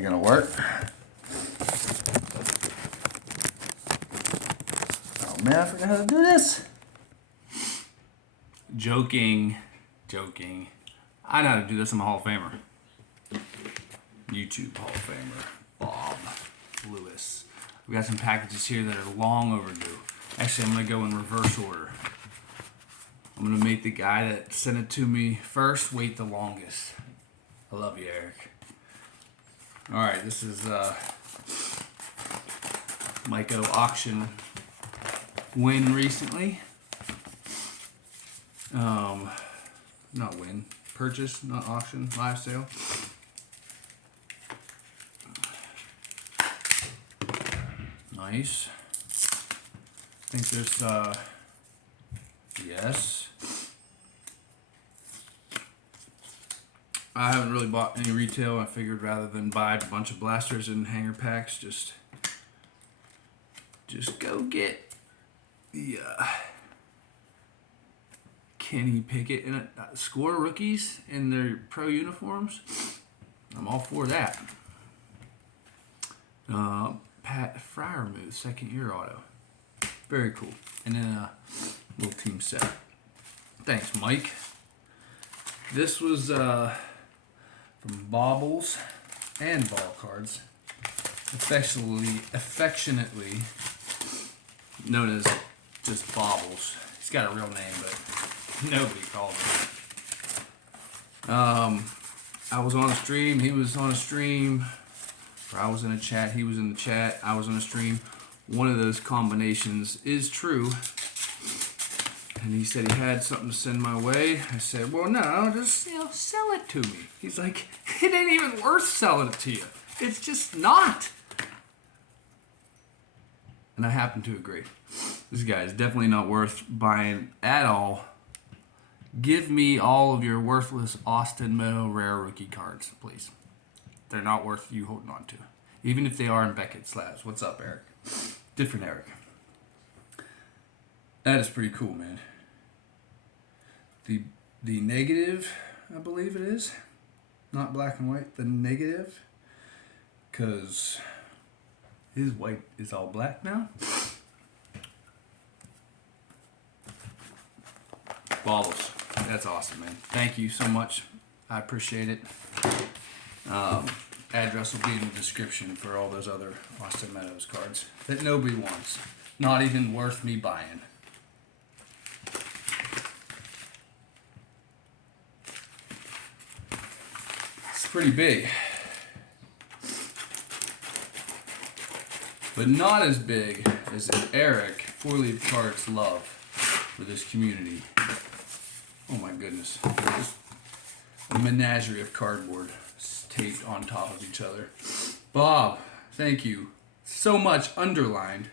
Ain't gonna work. Oh man, I forgot how to do this. Joking. I know how to do this. I'm a Hall of Famer. YouTube Hall of Famer, Bob Lewis. We got some packages here that are long overdue. Actually, I'm gonna go in reverse order. I'm gonna make the guy that sent it to me first wait the longest. I love you, Eric. All right, this is Myco auction win recently. Not win, purchase, not auction, live sale. Nice. I think there's yes. I haven't really bought any retail. I figured rather than buy a bunch of blasters and hanger packs, just go get the Kenny Pickett and score rookies in their pro uniforms. I'm all for that. Pat Fryermuth, second year auto. Very cool. And then a little team set. Thanks, Mike. This was from Baubles and Ball Cards. Affectionately known as just Baubles. He's got a real name, but nobody calls him. I was on a stream, he was on a stream, or I was in a chat, he was in the chat, I was on a stream. One of those combinations is true. And he said he had something to send my way. I said, well, no, just sell it to me. He's like, it ain't even worth selling it to you. It's just not. And I happen to agree. This guy is definitely not worth buying at all. Give me all of your worthless Austin Meadow rare rookie cards, please. They're not worth you holding on to. Even if they are in Beckett slabs. What's up, Eric? Different Eric. That is pretty cool, man. The negative, I believe it is. Not black and white. The negative. Because his white is all black now. Baubles. That's awesome, man. Thank you so much. I appreciate it. Address will be in the description for all those other Austin Meadows cards that nobody wants. Not even worth me buying. It's pretty big. But not as big as Eric 4-leaf cards love for this community. Oh my goodness. Just a menagerie of cardboard taped on top of each other. Bob, thank you so much, underlined,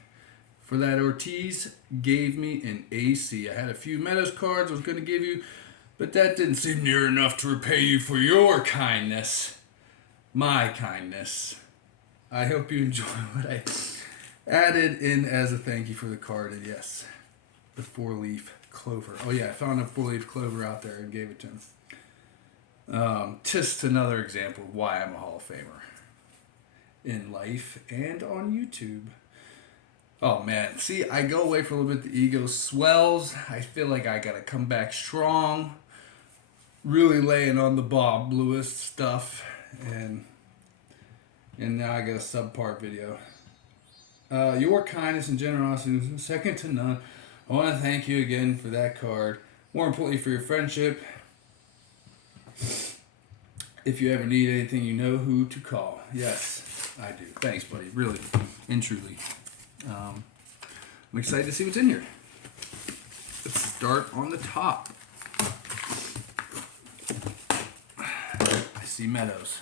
for that. Ortiz gave me an AC. I had a few Meadows cards I was going to give you, but that didn't seem near enough to repay you for your kindness. My kindness. I hope you enjoy what I added in as a thank you for the card. And yes, the 4-leaf clover. Oh yeah, I found a 4-leaf clover out there and gave it to him. Just another example of why I'm a Hall of Famer in life and on YouTube. Oh man, see, I go away for a little bit, the ego swells. I feel like I gotta come back strong, really laying on the Bob Lewis stuff, and now I got a subpar video. Your kindness and generosity is second to none. I want to thank you again for that card. More importantly, for your friendship. If you ever need anything, you know who to call. Yes, I do. Thanks, buddy. Really and truly. I'm excited to see what's in here. Let's start on the top. I see Meadows.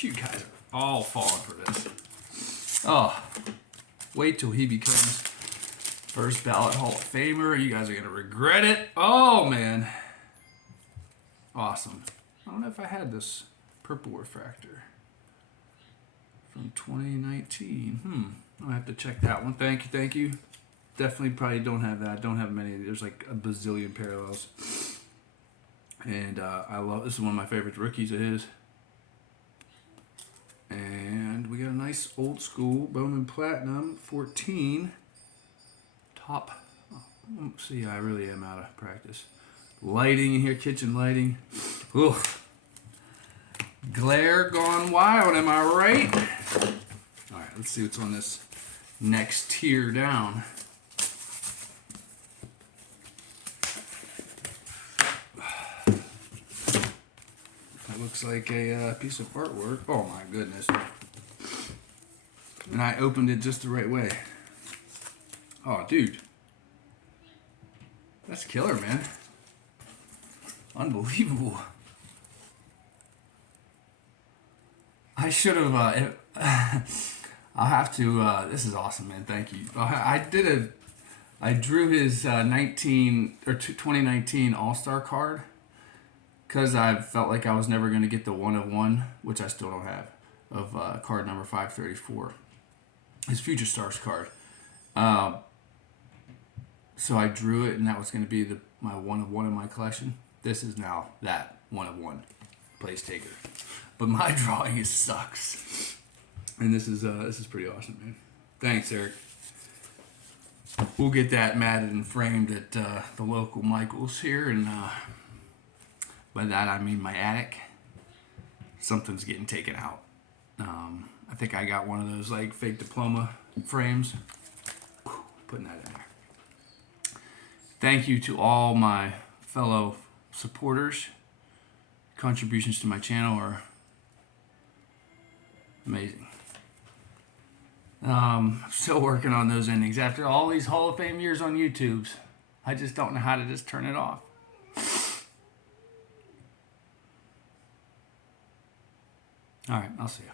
You guys are all falling for this. Oh, wait till he becomes first ballot Hall of Famer. You guys are going to regret it. Oh, man. Awesome. I don't know if I had this purple refractor from 2019. I'll have to check that one. Thank you. Definitely probably don't have that. Don't have many. There's like a bazillion parallels. And I love, this is one of my favorite rookies it is. nice old school Bowman Platinum 14 top. Oh, see, I really am out of practice. Lighting in here, kitchen lighting. Ugh. Glare gone wild, am I right? All right, let's see what's on this next tier down. That looks like a piece of artwork. Oh my goodness. And I opened it just the right way. Oh, dude. That's killer, man. Unbelievable. I should have, I'll have to, this is awesome, man. Thank you. I drew his 2019 All-Star card because I felt like I was never going to get the 1 of 1, which I still don't have, of card number 534. His Future Stars card. So I drew it, and that was going to be my 1 of 1 in my collection. This is now that 1 of 1 place taker. But my drawing sucks. And this is pretty awesome, man. Thanks, Eric. We'll get that matted and framed at the local Michael's here, and by that I mean my attic. Something's getting taken out. I think I got one of those like fake diploma frames. Putting that in there. Thank you to all my fellow supporters. Contributions to my channel are amazing. I'm still working on those endings. After all these Hall of Fame years on YouTube's, I just don't know how to just turn it off. All right, I'll see you.